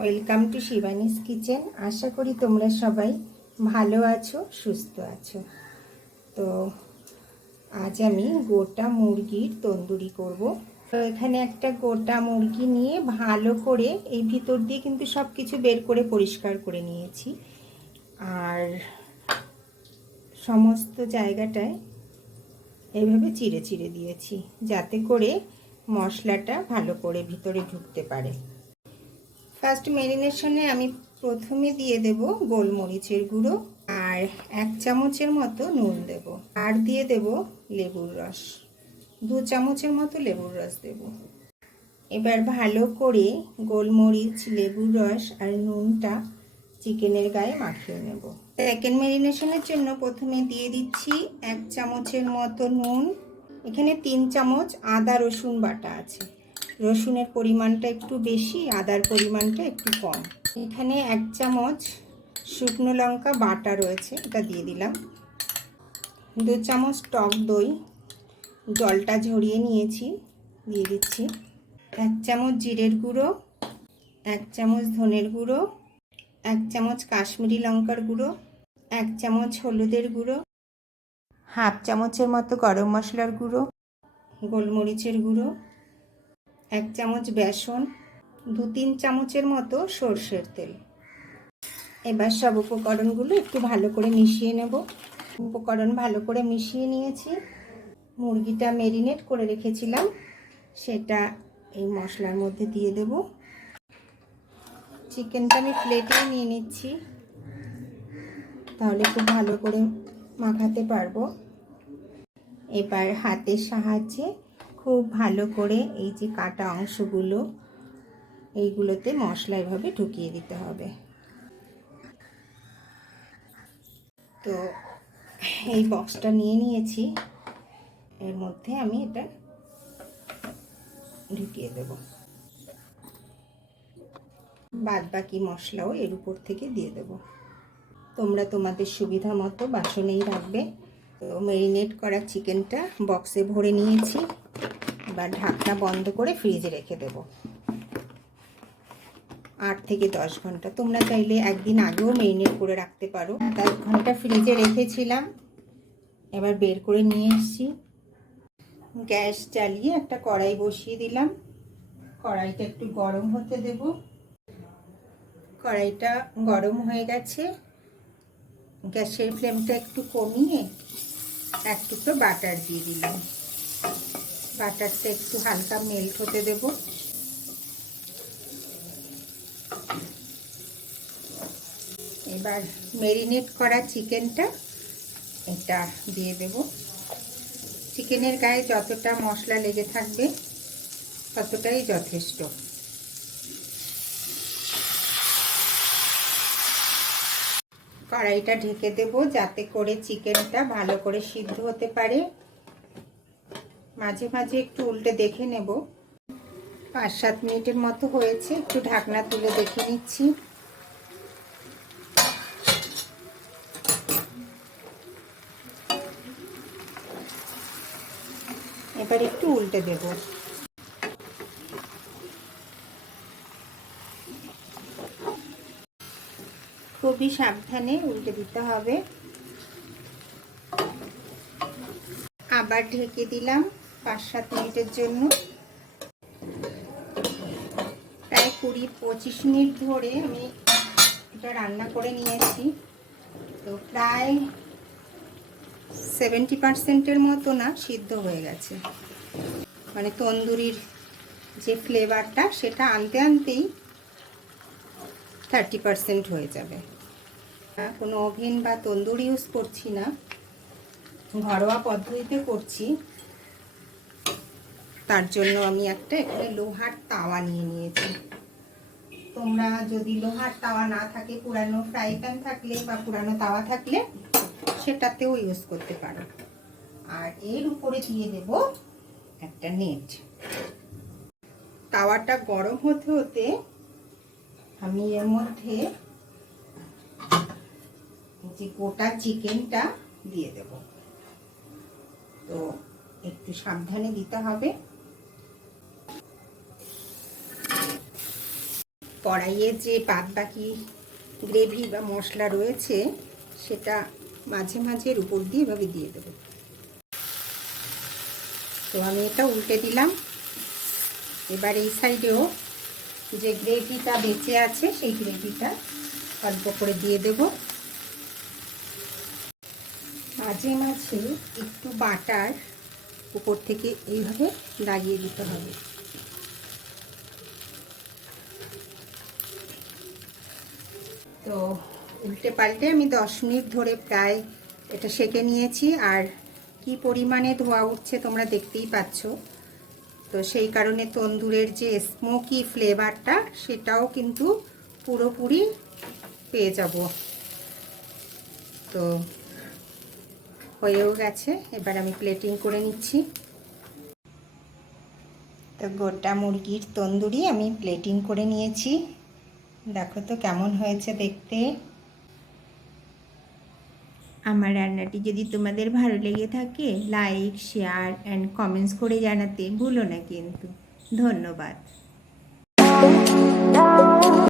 Welcome to Shivani's kitchen. আশা করি তোমরা সবাই ভালো আছো, সুস্থ আছো। তো আজ আমি গোটা মুরগির তন্দুরি করব। তো এখানে একটা গোটা মুরগি নিয়ে ভালো করে এই ভিতর দিয়ে কিন্তু সব কিছু বের করে পরিষ্কার করে নিয়েছি, আর সমস্ত জায়গাটায় এইভাবে চিড়ে চিড়ে দিয়েছি যাতে করে মশলাটা ভালো করে ভিতরে ঢুকতে পারে। ফার্স্ট ম্যারিনেশনে আমি প্রথমে দিয়ে দেব গোলমরিচের গুঁড়ো আর 1 চামচের মতো নুন দেব, আর দিয়ে দেব লেবুর রস, 2 চামচের মতো লেবুর রস দেব। এবার ভালো করে গোলমরিচ, লেবুর রস আর নুনটা চিকেনের গায়ে মাখিয়ে নেব। সেকেন্ড ম্যারিনেশনের জন্য প্রথমে দিয়ে দিচ্ছি 1 চামচের মতো নুন। এখানে 3 চামচ আদা রসুন বাটা আছে। রসুনের পরিমাণটা একটু বেশি, আদার পরিমাণটা একটু কম। এখানে 1 চামচ শুকনো লঙ্কা বাটা রয়েছে, এটা দিয়ে দিলাম। 2 চামচ টক দই, জলটা ঝরিয়ে নিয়েছি, দিয়ে দিচ্ছি। 1 চামচ জিরের গুঁড়ো, 1 চামচ ধনের গুঁড়ো, 1 চামচ কাশ্মীরি লঙ্কার গুঁড়ো, 1 চামচ হলুদের গুঁড়ো, হাফ চামচের মতো গরম মশলার গুঁড়ো, গোলমরিচের গুঁড়ো, 1 চামচ বেসন, 2-3 চামচের মতো সর্ষের তেল। এবার সব উপকরণগুলো একটু ভালো করে মিশিয়ে নেব। উপকরণ ভালো করে মিশিয়ে নিয়েছি। মুরগিটা ম্যারিনেট করে রেখেছিলাম, সেটা এই মশলার মধ্যে দিয়ে দেব। চিকেনটা আমি প্লেটে নিয়ে নিচ্ছি, তাহলে খুব ভালো করে মাখাতে পারবো। এবার হাতের সাহায্যে খুব ভালো করে এই যে কাটা অংশগুলো, এইগুলোতে মশলা এভাবে ঢুকিয়ে দিতে হবে। তো এই বক্সটা নিয়ে নিয়েছি, এর মধ্যে আমি এটা ঢুকিয়ে দেব। বাদ বাকি মশলাও এর উপর থেকে দিয়ে দেব। তোমরা তোমাদের সুবিধা মতো বাসনেই রাখবে। তো ম্যারিনেট করা চিকেনটা বক্সে ভরে নিয়েছি, এবার ঢাকনা বন্ধ করে ফ্রিজে রেখে দেব 8 থেকে 10 ঘন্টা। তোমরা চাইলে একদিন আগেও ম্যারিনেট করে রাখতে পারো। 10 ঘন্টা ফ্রিজে রেখেছিলাম, এবার বের করে নিয়ে এসেছি। গ্যাস জ্বালিয়ে একটা কড়াই বসিয়ে দিলাম। কড়াইটা একটু গরম হতে দেব। কড়াইটা গরম হয়ে গেছে, গ্যাসের ফ্লেমটা একটু কমিয়ে 1 টুকরো বাটার দিয়ে দিলাম। বাটারটা একটু হালকা মেল্ট হতে দেব। এবার ম্যারিনেট করা চিকেনটা এটা দিয়ে দেব। চিকেনের গায়ে যতটা মশলা লেগে থাকবে ততটাই যথেষ্ট। কড়াইটা ঢেকে দেব যাতে করে চিকেনটা ভালো করে সিদ্ধ হতে পারে। মাঝে মাঝে একটু উল্টে দেখে নেব। 5-7 মিনিটের মতো হয়েছে, একটু ঢাকনা তুলে দেখে নিচ্ছি। এবার একটু উল্টে দেব। খুবই সাবধানে উল্টে দিতে হবে। আবার ঢেকে দিলাম 5-7 মিনিটের জন্য। প্রায় 20-25 মিনিট ধরে আমি এটা রান্না করে নিয়েছি। তো প্রায় 70% মতো না সিদ্ধ হয়ে গেছে। মানে তন্দুরির যে ফ্লেভারটা সেটা আনতে আনতেই 30% হয়ে যাবে। কোনো ওভেন বা তন্দুরি ইউজ করছি না, ঘরোয়া পদ্ধতিতে করছি। তার জন্য আমি একটা এখানে লোহার তাওয়া নিয়ে নিয়েছি। তোমরা যদি লোহার তাওয়া না থাকে, পুরানো ফ্রাই প্যান থাকলে বা পুরানো তাওয়া থাকলে সেটাতেও ইউজ করতে পারো। আর এর উপরে দিয়ে দেব একটা নেট। তাওয়াটা গরম হতে হতে আমি এর মধ্যে যে গোটা চিকেনটা দিয়ে দেব। তো একটু সাবধানে দিতে হবে। কড়াইয়ে যে বাদ বাকি গ্রেভি বা মশলা রয়েছে সেটা মাঝে মাঝে এর উপর দিয়ে এভাবে দিয়ে দেবো। তো আমি এটা উল্টে দিলাম। এবার এই সাইডেও যে গ্রেভিটা বেঁচে আছে সেই গ্রেভিটা অল্প করে দিয়ে দেব। মাঝে মাঝে একটু বাটার উপর থেকে এইভাবে লাগিয়ে দিতে হবে। তো উল্টে পাল্টে আমি 10 মিনিট ধরে প্রায় এটা সেঁকে নিয়েছি। আর কি পরিমাণে ধোয়া উঠছে তোমরা দেখতেই পাচ্ছ। তো সেই কারণে তন্দুরের যে স্মোকি ফ্লেভারটা সেটাও কিন্তু পুরোপুরি পেয়ে যাব। তো হয়েও গেছে, এবার আমি প্লেটিং করে নিচ্ছি। তো গোটা মুরগির তন্দুরি আমি প্লেটিং করে নিয়েছি। দেখো তো কেমন হয়েছে দেখতে। আমার রান্নাটি যদি তোমাদের ভালো লেগে থাকে লাইক, শেয়ার অ্যান্ড কমেন্টস করে জানাতে ভুলো না কিন্তু। ধন্যবাদ।